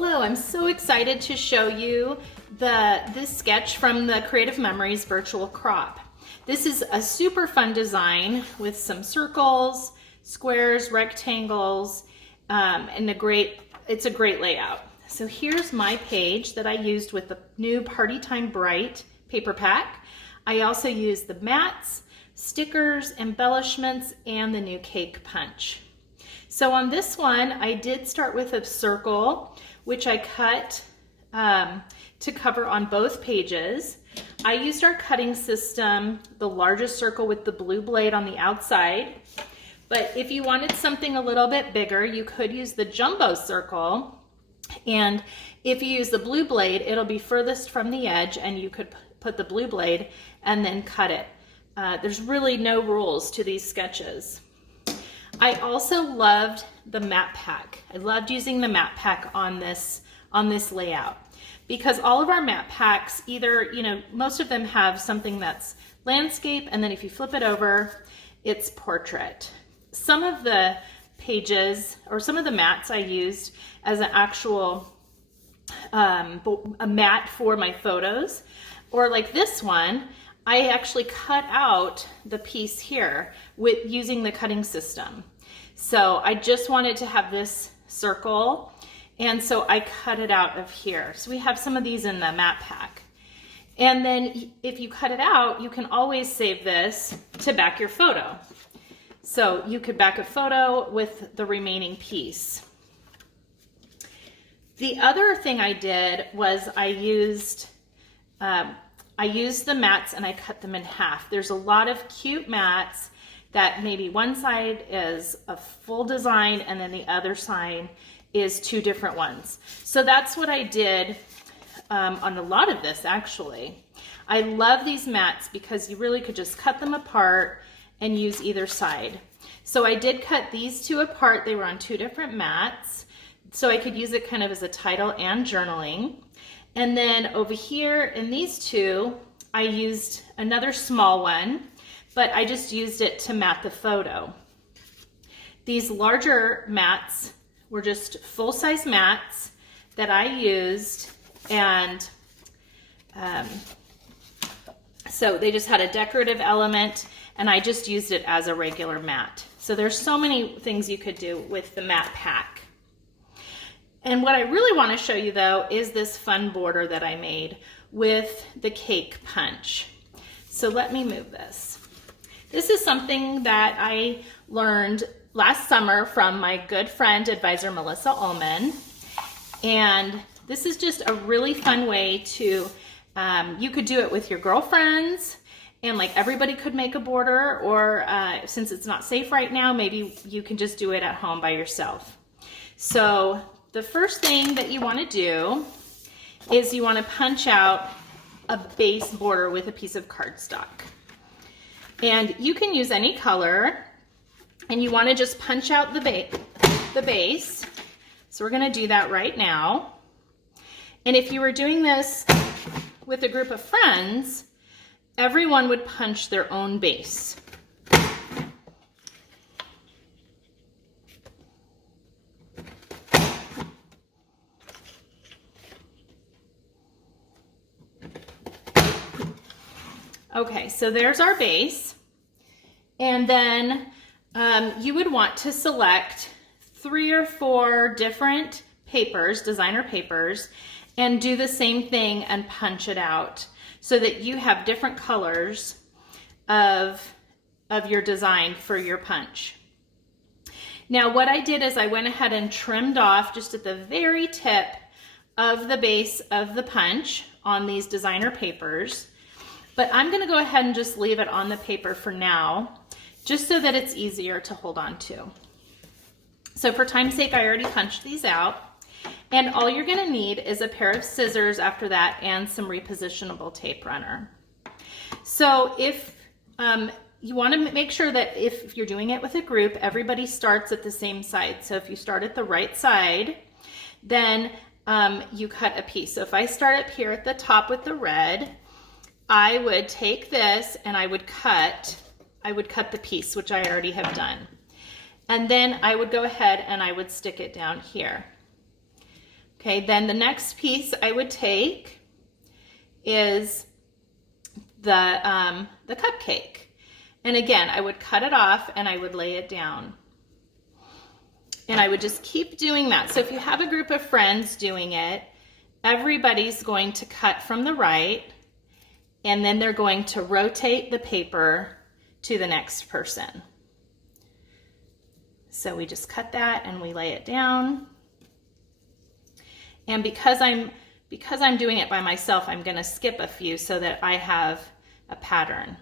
Hello, I'm so excited to show you this sketch from the Creative Memories virtual crop. This is a super fun design with some circles, squares, rectangles, and it's a great layout. So here's my page that I used with the new Party Time Bright paper pack. I also used the mats, stickers, embellishments, and the new cake punch. So on this one, I did start with a circle, which I cut to cover on both pages. I used our cutting system, the largest circle with the blue blade on the outside. But if you wanted something a little bit bigger, you could use the jumbo circle. And if you use the blue blade, it'll be furthest from the edge, and you could put the blue blade and then cut it. There's really no rules to these sketches. I also loved the map pack. I loved using the map pack on this layout because all of our map packs either, most of them have something that's landscape, and then if you flip it over, it's portrait. Some of the pages or some of the mats I used as an actual a mat for my photos, or like this one, I actually cut out the piece here with using the cutting system. So I just wanted to have this circle, and so I cut it out of here. So we have some of these in the map pack. And then if you cut it out, you can always save this to back your photo. So you could back a photo with the remaining piece. The other thing I did was I used the mats and I cut them in half. There's a lot of cute mats that maybe one side is a full design and then the other side is two different ones. So that's what I did on a lot of this actually. I love these mats because you really could just cut them apart and use either side. So I did cut these two apart. They were on two different mats. So I could use it kind of as a title and journaling. And then over here in these two, I used another small one, but I just used it to mat the photo. These larger mats were just full-size mats that I used, and so they just had a decorative element, and I just used it as a regular mat. So there's so many things you could do with the mat pack. And what I really want to show you though is this fun border that I made with the cake punch. So let me move this. This is something that I learned last summer from my good friend, advisor Melissa Ullman. And this is just a really fun way to, you could do it with your girlfriends, and like everybody could make a border, or since it's not safe right now, maybe you can just do it at home by yourself. So the first thing that you want to do is you want to punch out a base border with a piece of cardstock. And you can use any color, and you want to just punch out the base. So we're going to do that right now. And if you were doing this with a group of friends, everyone would punch their own base. Okay, so there's our base. And then you would want to select 3 or 4 different papers, designer papers, and do the same thing and punch it out so that you have different colors of your design for your punch. Now what I did is I went ahead and trimmed off just at the very tip of the base of the punch on these designer papers. But I'm going to go ahead and just leave it on the paper for now, just so that it's easier to hold on to. So for time's sake, I already punched these out. And all you're going to need is a pair of scissors after that and some repositionable tape runner. So if you want to make sure that if you're doing it with a group, everybody starts at the same side. So if you start at the right side, then you cut a piece. So if I start up here at the top with the red, I would take this and I would cut the piece, which I already have done. And then I would go ahead and I would stick it down here. Okay, then the next piece I would take is the cupcake. And again, I would cut it off and I would lay it down. And I would just keep doing that. So if you have a group of friends doing it, everybody's going to cut from the right, and then they're going to rotate the paper to the next person. So we just cut that and we lay it down. And because I'm doing it by myself, I'm going to skip a few so that I have a pattern.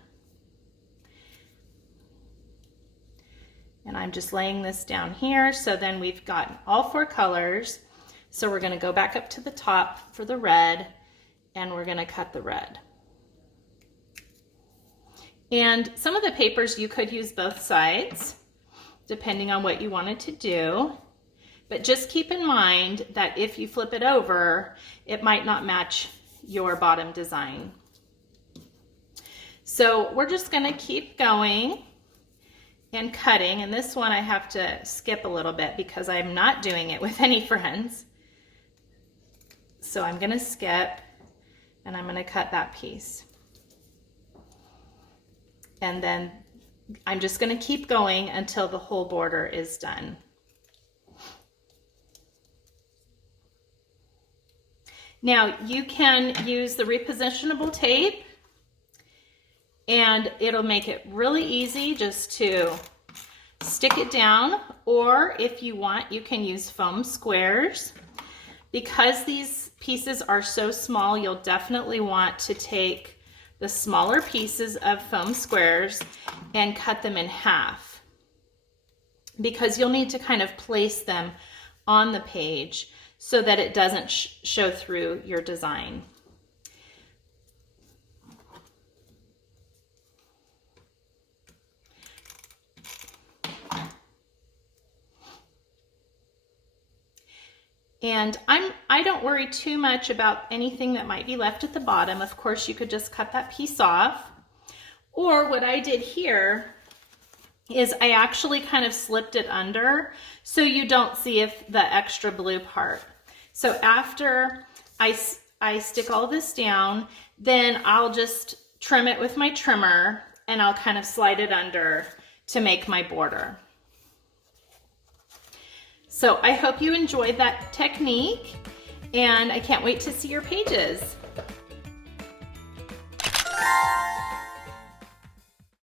And I'm just laying this down here. So then we've got all 4 colors. So we're going to go back up to the top for the red, and we're going to cut the red. And some of the papers you could use both sides, depending on what you wanted to do. But just keep in mind that if you flip it over, it might not match your bottom design. So we're just going to keep going and cutting. And this one I have to skip a little bit because I'm not doing it with any friends. So I'm going to skip and I'm going to cut that piece. And then I'm just going to keep going until the whole border is done. Now you can use the repositionable tape, and it'll make it really easy just to stick it down, or if you want, you can use foam squares. Because these pieces are so small, you'll definitely want to take the smaller pieces of foam squares and cut them in half, because you'll need to kind of place them on the page so that it doesn't show through your design. And I don't worry too much about anything that might be left at the bottom. Of course, you could just cut that piece off. Or what I did here is I actually kind of slipped it under so you don't see the extra blue part. So after I stick all this down, then I'll just trim it with my trimmer, and I'll kind of slide it under to make my border. So I hope you enjoyed that technique, and I can't wait to see your pages.